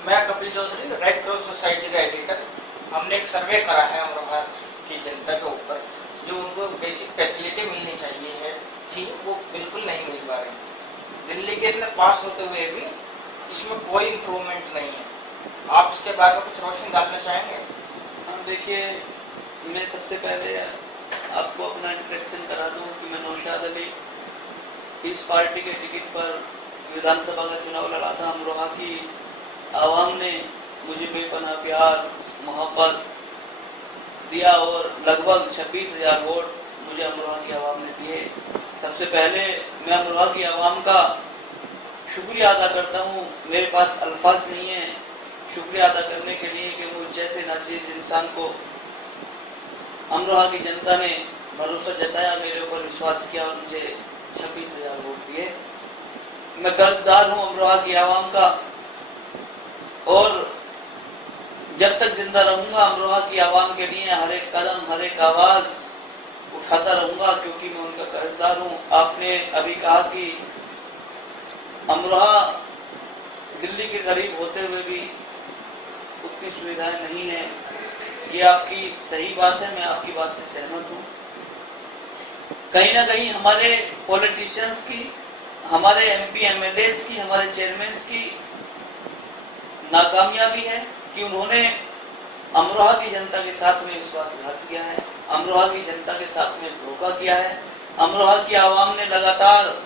मैं Kapil Chaudhary, red cross society का editor. हमने एक सर्वे करा है अमरोहा की जनता के ऊपर, जो उनको बेसिक फैसिलिटी मिलनी चाहिए है थी, वो बिल्कुल नहीं मिल पा रही। दिल्ली के अंदर पास होते हुए भी इसमें कोई इम्प्रूवमेंट नहीं है। आप इसके बारे में कुछ रोशनी डालना चाहेंगे? हाँ, देखिए, मैं सबसे पहले आपको अपना इंट्रोडक्शन करा दूं कि मैं नौशाद अली इस पार्टी के टिकट पर विधानसभा का चुनाव लड़ा था। अमरोहा की आवाम ने मुझे बेपनाह प्यार मोहब्बत दिया और लगभग 26,000 वोट मुझे अमरोहा की आवाम ने दिए। सबसे पहले मैं अमरोहा की आवाम का शुक्रिया अदा करता हूँ। मेरे पास अल्फाज नहीं है शुक्रिया अदा करने के लिए कि मुझ जैसे नाचीज इंसान को अमरोहा की जनता ने भरोसा जताया, मेरे ऊपर विश्वास किया और मुझे 26,000 वोट दिए। मैं कर्जदार हूँ अमरोहा की आवाम का और जब तक जिंदा रहूंगा अमरोहा की आवाम के लिए हर एक कदम हर एक आवाज उठाता रहूंगा, क्योंकि मैं उनका कर्जदार हूँ। आपने अभी कहा कि अमरोहा दिल्ली के करीब होते हुए भी उतनी सुविधाएं नहीं है, ये आपकी सही बात है, मैं आपकी बात से सहमत हूँ। कहीं ना कहीं हमारे पॉलिटिशियंस की, हमारे एमपी एमएलएस की, हमारे चेयरमैन की नाकामयाबी है कि उन्होंने अमरोहा की जनता के साथ में विश्वासघात किया है, अमरोहा की जनता के साथ में धोखा किया है। अमरोहा की आवाम ने लगातार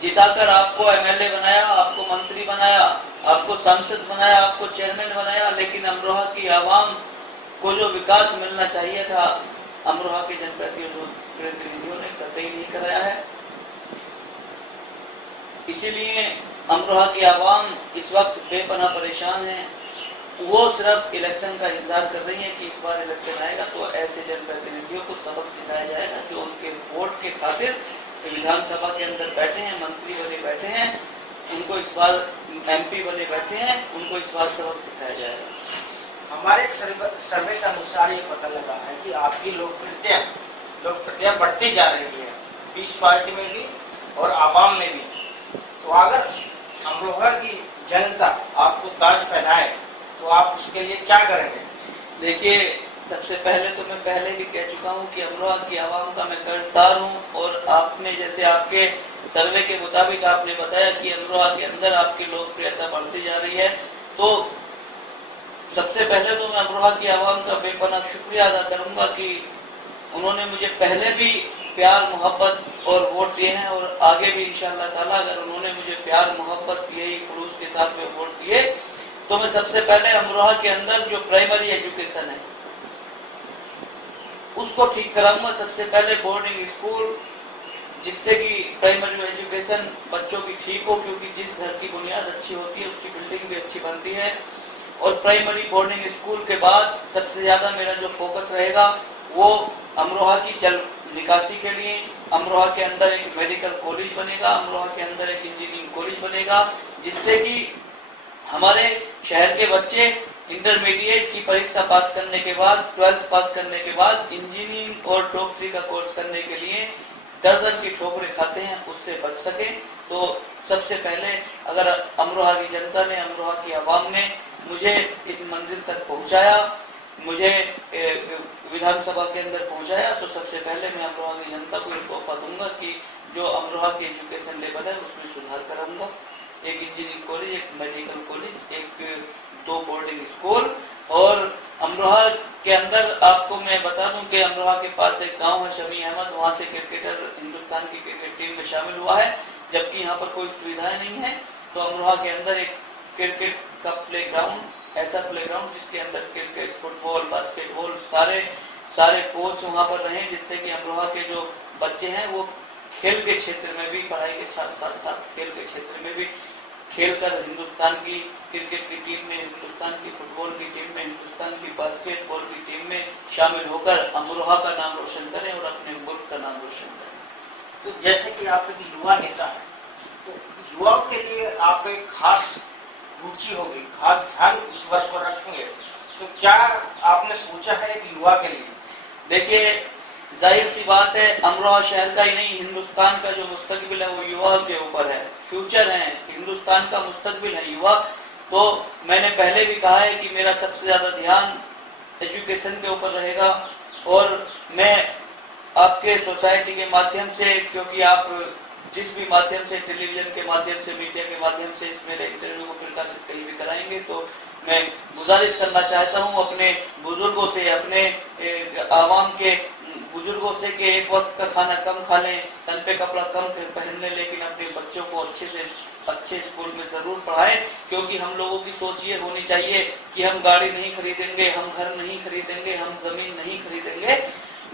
जिताकर आपको एमएलए बनाया, आपको मंत्री बनाया, आपको सांसद बनाया, आपको चेयरमैन बनाया, लेकिन अमरोहा की आवाम को जो विकास मिलना चाहिए था अमरोहा के जनप्रतिनिधियों ने कतई नहीं कराया है। इसीलिए अमरोहा की आवाम इस वक्त बेपनाह परेशान है। वो सिर्फ इलेक्शन का इंतजार कर रही है कि इस बार इलेक्शन आएगा तो ऐसे जनप्रतिनिधियों को सबक सिखाया जाएगा जो उनके वोट के खातिर विधानसभा के अंदर बैठे हैं, मंत्री बने बैठे हैं, उनको इस बार एमपी बने बैठे हैं, उनको इस बार सबक सिखाया जाएगा। हमारे सर्वे के अनुसार ये पता लगा है कि आपकी लोकप्रियता बढ़ती जा रही है, पीस पार्टी में भी और आवाम में भी। तो अगर अमरोहा की जनता आपको ताज पहनाए तो आप उसके लिए क्या करेंगे? देखिए, सबसे पहले तो मैं पहले भी कह चुका हूं कि अमरोहा की आवाम का मैं कर्जदार हूं और आपने जैसे आपके सर्वे के मुताबिक आपने बताया कि अमरोहा के अंदर आपकी लोकप्रियता बढ़ती जा रही है, तो सबसे पहले तो मैं अमरोहा की आवाम का बेपनाह शुक्रिया अदा करूंगा कि उन्होंने मुझे पहले भी प्यार मोहब्बत और वोट दिए हैं और आगे भी इंशाअल्लाह ताला अगर उन्होंने मुझे प्यार मोहब्बत यही खुलूस के साथ में वोट दिए तो मैं सबसे पहले अमरोहा के अंदर जो प्राइमरी एजुकेशन है उसको ठीक कराऊंगा। सबसे पहले बोर्डिंग स्कूल, जिससे कि प्राइमरी एजुकेशन बच्चों की ठीक हो, क्योंकि जिस घर की बुनियाद अच्छी होती है उसकी बिल्डिंग भी अच्छी बनती है। और प्राइमरी बोर्डिंग स्कूल के बाद सबसे ज्यादा मेरा जो फोकस रहेगा वो अमरोहा की जल निकासी के लिए, अमरोहा के अंदर एक मेडिकल कॉलेज बनेगा, अमरोहा के अंदर एक इंजीनियरिंग कॉलेज बनेगा, जिससे कि हमारे शहर के बच्चे इंटरमीडिएट की परीक्षा पास करने के बाद, 12th पास करने के बाद इंजीनियरिंग और डॉक्टरी का कोर्स करने के लिए दर्जन की ठोकरें खाते हैं, उससे बच सके। तो सबसे पहले अगर अमरोहा की जनता ने, अमरोहा की आवाम ने मुझे इस मंजिल तक पहुंचाया, मुझे विधानसभा के अंदर पहुंचाया, तो सबसे पहले मैं अमरोहा की जनता को एक तोहफा दूंगा कि जो अमरोहा की एजुकेशन लेवल है उसमें सुधार कराऊंगा। एक इंजीनियरिंग कॉलेज, एक मेडिकल कॉलेज, एक 2 बोर्डिंग स्कूल। और अमरोहा के अंदर आपको मैं बता दूं कि अमरोहा के पास एक गांव है शमी अहमद, वहां से क्रिकेटर हिंदुस्तान की क्रिकेट टीम में शामिल हुआ है, जबकि यहाँ पर कोई सुविधाएं नहीं है। तो अमरोहा के अंदर एक क्रिकेट का प्लेग्राउंड, ऐसा प्लेग्राउंड जिसके अंदर क्रिकेट, फुटबॉल, बास्केटबॉल सारे कोच वहां पर रहे, जिससे कि अमरोहा के जो बच्चे हैं वो खेल के क्षेत्र में भी, पढ़ाई के साथ साथ खेल के क्षेत्र में भी खेलकर हिंदुस्तान की क्रिकेट की टीम में, हिंदुस्तान की फुटबॉल की टीम में, हिंदुस्तान की बास्केटबॉल की टीम में शामिल होकर अमरोहा का नाम रोशन करें और अपने मुल्क का नाम रोशन करें। तो जैसे कि आप एक युवा नेता है, तो युवाओं के लिए आप एक खास रुचि होगी, खास ध्यान इस वर्ग पर रखेंगे, तो क्या आपने सोचा है एक युवा के लिए? देखिए, जाहिर सी बात है, अमरोहा शहर का ही नहीं, हिंदुस्तान का जो मुस्तकबिल है वो युवा के ऊपर है, फ्यूचर है, हिंदुस्तान का मुस्तकबिल है युवा। तो मैंने पहले भी कहा है कि मेरा सबसे ज्यादा ध्यान एजुकेशन के ऊपर रहेगा और मैं आपके सोसाइटी के माध्यम से, क्योंकि आप जिस भी माध्यम से, टेलीविजन के माध्यम से, मीडिया के माध्यम से इस मेरे इंटरव्यू को प्रकाशित कहीं भी कराएंगे, तो मैं गुजारिश करना चाहता हूं अपने बुजुर्गों से, अपने आवाम के बुजुर्गों से कि एक वक्त का खाना कम खा लें, तन पे कपड़ा कम पहन लें, लेकिन अपने बच्चों को अच्छे स्कूल में जरूर पढ़ाएं। क्योंकि हम लोगों की सोच ये होनी चाहिए कि हम गाड़ी नहीं खरीदेंगे, हम घर नहीं खरीदेंगे, हम जमीन नहीं खरीदेंगे,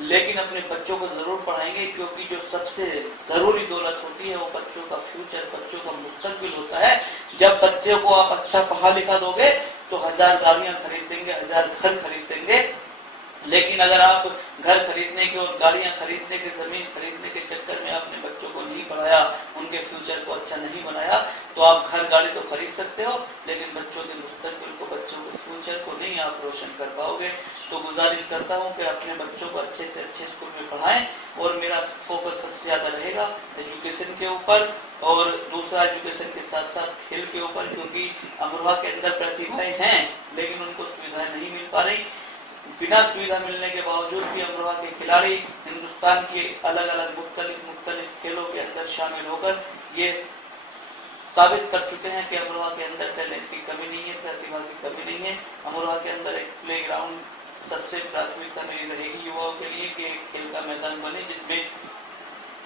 लेकिन अपने बच्चों को जरूर पढ़ाएंगे। क्योंकि जो सबसे जरूरी दौलत होती है वो बच्चों का फ्यूचर, बच्चों का मुस्तकबिल होता है। जब बच्चे को आप अच्छा पढ़ा लिखा दोगे तो 1000 गाड़ियां खरीद देंगे, 1000 घर खरीद देंगे, लेकिन अगर आप घर खरीदने के और गाड़ियां खरीदने के, जमीन खरीदने के चक्कर में आपने बच्चों को नहीं पढ़ाया, उनके फ्यूचर को अच्छा नहीं बनाया, तो आप घर गाड़ी तो खरीद सकते हो, लेकिन बच्चों के मुस्तकबिल को, बच्चों के फ्यूचर को नहीं आप रोशन कर पाओगे। तो गुजारिश करता हूं कि अपने बच्चों को अच्छे से अच्छे स्कूल में पढ़ाएं और मेरा फोकस सबसे ज्यादा रहेगा एजुकेशन के ऊपर और दूसरा एजुकेशन के साथ साथ खेल के ऊपर। क्योंकि अमरोहा के अंदर प्रतिभाएं हैं लेकिन उनको सुविधाएं नहीं मिल पा रही। बिना सुविधा मिलने के बावजूद भी अमरोहा के खिलाड़ी हिंदुस्तान के अलग अलग मुख्तलिफ खेलों के अंदर शामिल होकर ये साबित कर चुके हैं कि अमरोहा के अंदर टैलेंट की कमी नहीं है, प्रतिभा की कमी नहीं है। अमरोहा के अंदर एक प्ले ग्राउंड सबसे प्राथमिकता मेरी रहेगी युवाओं के लिए कि एक खेल का मैदान बने जिसमें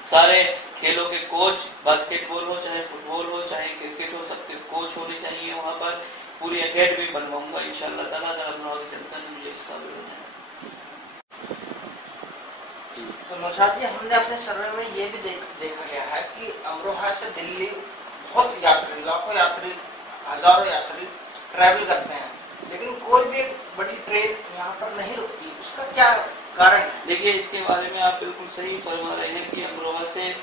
सारे खेलों के कोच, बास्केटबॉल हो चाहे फुटबॉल हो चाहे क्रिकेट हो, सबके कोच होने चाहिए। वहां पर पूरी एकेडमी बनवाऊंगा इंशाअल्लाह ताला, अगर अमरोहा की जनता ने मुझे इस काबिल बनाया। तो नौशाद जी, हमने अपने सर्वे में ये भी देखा गया है कि अमरोहा से दिल्ली बहुत यात्री, लाखों यात्री, हजारों यात्री ट्रैवल करते हैं, लेकिन कोई भी एक बड़ी ट्रेन यहाँ पर नहीं रुकती, उसका क्या कारण है? देखिए, इसके बारे में आप बिल्कुल सही फरमा रहे हैं कि अमरोहा से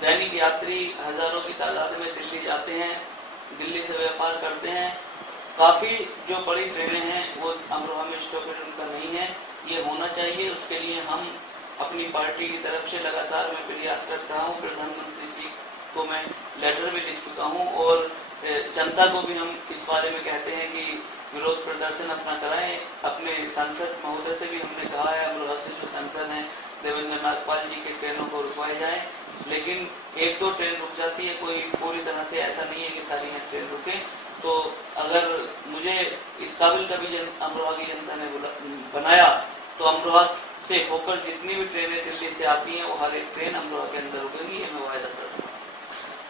दैनिक यात्री हजारों की तादाद में दिल्ली जाते हैं, दिल्ली से व्यापार करते हैं। काफी जो बड़ी ट्रेनें हैं वो अमरोहा में स्टॉपेज उनका नहीं है, ये होना चाहिए। उसके लिए हम अपनी पार्टी की तरफ से लगातार मैं प्रयासरत रहा हूँ। प्रधानमंत्री जी को मैं लेटर भी लिख चुका हूँ और जनता को भी हम इस बारे में कहते हैं कि विरोध प्रदर्शन अपना कराएं। अपने सांसद महोदय से भी हमने कहा है, अमरोहा से जो सांसद हैं देवेंद्र नागपाल जी के ट्रेनों को रुकवाए जाए, लेकिन 1-2 ट्रेन रुक जाती है, कोई पूरी तरह से ऐसा नहीं है कि सारी ट्रेन रुके। तो अगर मुझे इस काबिल कभी अमरोहा की जनता ने बनाया तो अमरोहा से होकर जितनी भी ट्रेनें दिल्ली से आती हैं वो हर एक ट्रेन अमरोहा के अंदर रुकेगी, ये मैं वायदा करता हूँ।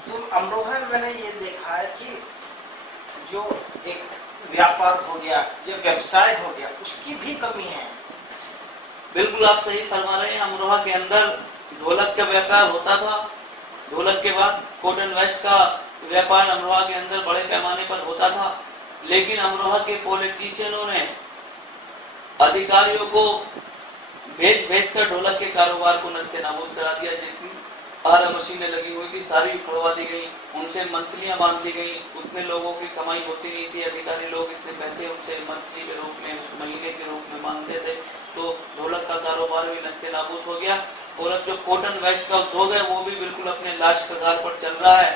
तो अमरोहा में मैंने ये देखा है कि जो एक व्यापार हो गया, जो व्यवसाय हो गया, उसकी भी कमी है। बिल्कुल आप सही फरमा रहे हैं। अमरोहा के अंदर ढोलक का व्यापार होता था, ढोलक के बाद कॉटन वेस्ट का व्यापार अमरोहा के अंदर बड़े पैमाने पर होता था, लेकिन अमरोहा के पॉलिटिशियनों ने अधिकारियों को भेज कर ढोलक के कारोबार को नस्ते-नाबूद करा दिया। जितनी 12 मशीनें लगी हुई थी सारी उखड़वा दी गई, उनसे मंथलियां बांध दी गई, उतने लोगों की कमाई होती नहीं थी। अधिकारी लोग इतने पैसे उनसे मंथली के रूप में, महीने के रूप में मांगते थे, तो ढोलक का कारोबार भी नस्ते-नाबूद हो गया। और अब जो कॉटन वेस्ट का उद्योग है वो भी बिल्कुल अपने लास्ट कगार पर चल रहा है।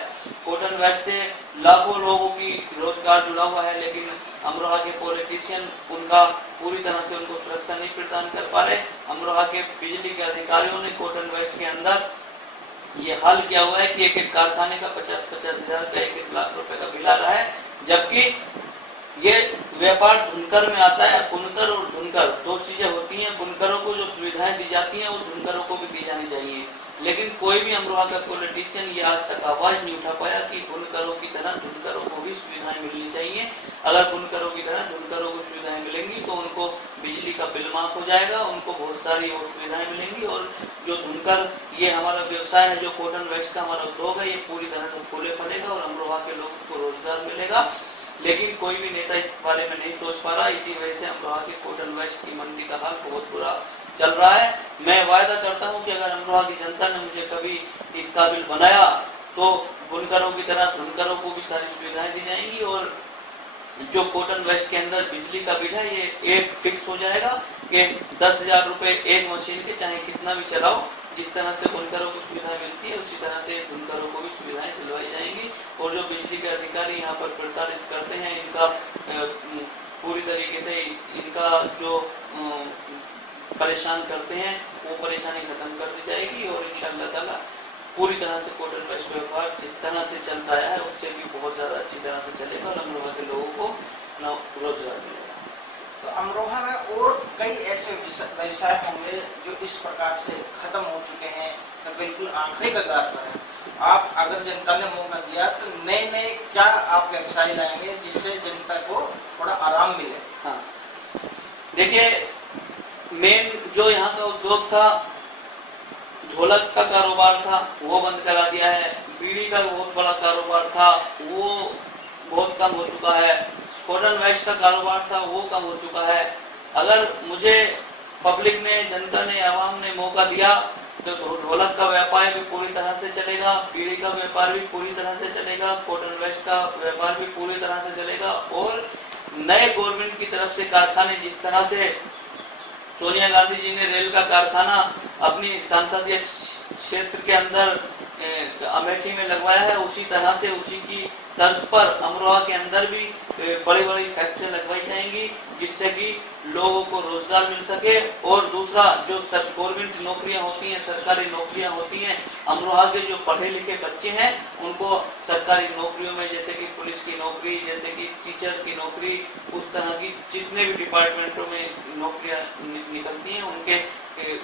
कॉटन वेस्ट से लाखों लोगों की रोजगार जुड़ा हुआ है, लेकिन अमरोहा के पॉलिटिशियन उनका पूरी तरह से उनको सुरक्षा नहीं प्रदान कर पा रहे। अमरोहा के बिजली के अधिकारियों ने कॉटन वेस्ट के अंदर ये हाल किया हुआ है कि एक कारखाने का 50-50 हजार का 1-1 लाख रुपए का बिल आ रहा है, जबकि ये व्यापार धुनकर में आता है। बुनकर और धुनकर 2 चीजें होती हैं। बुनकरों को जो सुविधाएं दी जाती हैं वो धुनकरों को भी दी जानी चाहिए, लेकिन कोई भी अमरोहा का पॉलिटिशियन ये आज तक आवाज नहीं उठा पाया कि बुनकरों की तरह धुनकरों को भी सुविधाएं मिलनी चाहिए। अगर बुनकरों की तरह धुनकरों को सुविधाएं मिलेंगी तो उनको बिजली का बिल माफ हो जाएगा, उनको बहुत सारी और सुविधाएं मिलेंगी, और जो धुनकर ये हमारा व्यवसाय है, जो कॉटन वेस्ट का हमारा उद्योग है, ये पूरी तरह से फूले फलेगा और अमरोहा के लोगों को रोजगार मिलेगा। लेकिन कोई भी नेता इस बारे में नहीं सोच पा रहा। इसी वजह से अमरोहा के कॉटन वेस्ट की मंडी का हाल बहुत बुरा चल रहा है। मैं वायदा करता हूं कि अगर अमरोहा की जनता ने मुझे कभी इस काबिल बनाया तो बुनकरों की तरह धुनकरों को भी सारी सुविधाएं दी जाएंगी, और जो कॉटन वेस्ट के अंदर बिजली का बिल है ये एक फिक्स हो जाएगा कि 10,000 रुपए एक मशीन के, चाहे कितना भी चलाओ जिस तरह से बुनकरों को सुविधा मिलती है उसी तरह से बुनकरों को भी सुविधाएं दिलवाई जाएंगी। और जो बिजली के अधिकारी यहाँ पर प्रताड़ित करते हैं, इनका पूरी तरीके से इनका जो परेशान करते हैं वो परेशानी खत्म कर दी जाएगी। और इंशाअल्लाह ताला पूरी तरह से कॉटन वेस्ट व्यापार जिस तरह से चलता आया है उससे भी बहुत ज़्यादा अच्छी तरह से चलेगा और अमरोहा के लोगों को रोजगार मिलेगा। तो अमरोहा में और कई ऐसे व्यवसाय होंगे जो इस प्रकार से खत्म हो चुके हैं, बिल्कुल आखिरी कगार पर है। आप अगर जनता ने मौका दिया तो नए नए क्या आप व्यवसाय लाएंगे जिससे जनता को थोड़ा आराम मिले? हाँ, देखिए मेन जो यहाँ का उद्योग था, ढोलक का कारोबार था, वो बंद करा दिया है। बीड़ी का बहुत बड़ा कारोबार था, वो बहुत कम हो चुका है। कॉटन वेस्ट का कारोबार था, वो कम हो चुका है। अगर मुझे पब्लिक ने, जनता ने, आवाम ने मौका दिया तो ढोलक का व्यापार भी पूरी तरह से चलेगा, बीड़ी का व्यापार भी पूरी तरह से चलेगा, कॉटन वेस्ट का व्यापार भी पूरी तरह से चलेगा। और नए गवर्नमेंट की तरफ से कारखाने, जिस तरह से सोनिया गांधी जी ने रेल का कारखाना अपनी संसदीय क्षेत्र के अंदर अमेठी में लगवाया है, उसी तरह से उसी की तर्ज पर अमरोहा के अंदर भी बड़ी बड़ी फैक्ट्री लगवाई जाएंगी जिससे कि लोगों को रोजगार मिल सके। और दूसरा, जो गवर्नमेंट नौकरियां होती हैं, सरकारी नौकरियां होती हैं, अमरोहा के जो पढ़े लिखे बच्चे हैं उनको सरकारी नौकरियों में, जैसे कि पुलिस की नौकरी, जैसे कि टीचर की नौकरी, उस तरह की जितने भी डिपार्टमेंटों में नौकरियां निकलती हैं, उनके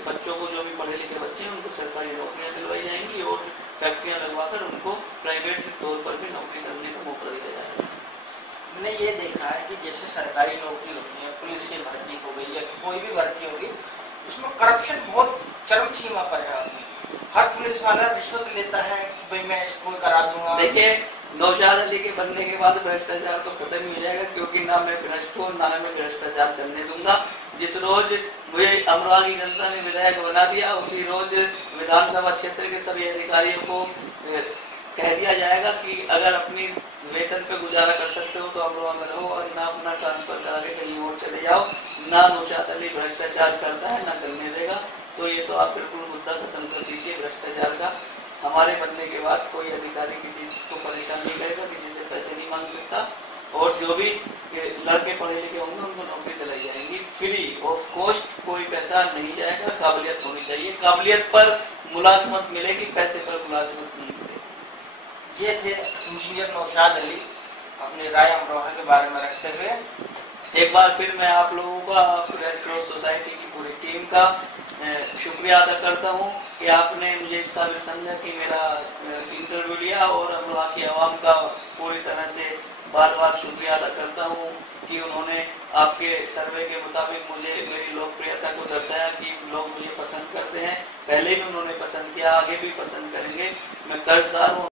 बच्चों को, जो भी पढ़े लिखे बच्चे हैं, उनको सरकारी नौकरियां दिलवाई जाएंगी और फैक्ट्रियां लगवाकर उनको प्राइवेट तौर पर भी नौकरी करने का मौका दिया जाएगा। मैंने ये देखा है कि जैसे सरकारी नौकरी होती है, पुलिस की भर्ती हो गई या कोई भी भर्ती होगी, उसमें करप्शन बहुत चरम सीमा पर है। हर पुलिस वाला रिश्वत लेता है, भाई मैं इसको करा दूंगा। देखिए, नौशाद अली के बनने के बाद भ्रष्टाचार तो खत्म ही हो जाएगा, क्योंकि ना मैं भ्रष्ट हूँ ना मैं भ्रष्टाचार करने दूंगा। जिस रोज मुझे अमरोहा की जनता ने विधायक बना दिया, उसी रोज विधानसभा क्षेत्र के सभी अधिकारियों को कह दिया जाएगा कि अगर अपनी वेतन पे गुजारा कर सकते हो तो अमरोहा में रहो और ना अपना ट्रांसफर करा के कहीं और चले जाओ। ना नौशाद अली भ्रष्टाचार करता है, ना करने देगा। तो ये तो आप बिल्कुल मुद्दा खत्म कर दीजिए भ्रष्टाचार का। हमारे बनने के बाद कोई अधिकारी किसी को परेशान नहीं करेगा, किसी से पैसे नहीं मांग सकता। और जो भी लड़के पढ़े लिखे होंगे उनको नौकरी दिलाई जाएंगी फ्री ऑफ कॉस्ट, कोई पैसा नहीं जाएगा। काबिलियत होनी चाहिए, काबिलियत पर मुलाजमत मिलेगी, पैसे पर मुलाजमत नहीं मिलेगी। ये थे इंजीनियर नौशाद अली अपनी राय अमरोहा के बारे में रखते हुए। एक बार फिर मैं आप लोगों का, रेड क्रॉस सोसाइटी की पूरी टीम का शुक्रिया अदा करता हूँ कि आपने मुझे इस काबिल समझा कि मेरा इंटरव्यू लिया। और अमरोहा की आवाम का पूरी तरह से बार बार शुक्रिया अदा करता हूँ कि उन्होंने आपके सर्वे के मुताबिक मुझे, मेरी लोकप्रियता को दर्शाया कि लोग मुझे पसंद करते हैं। पहले भी उन्होंने पसंद किया, आगे भी पसंद करेंगे। मैं कर्जदार हूँ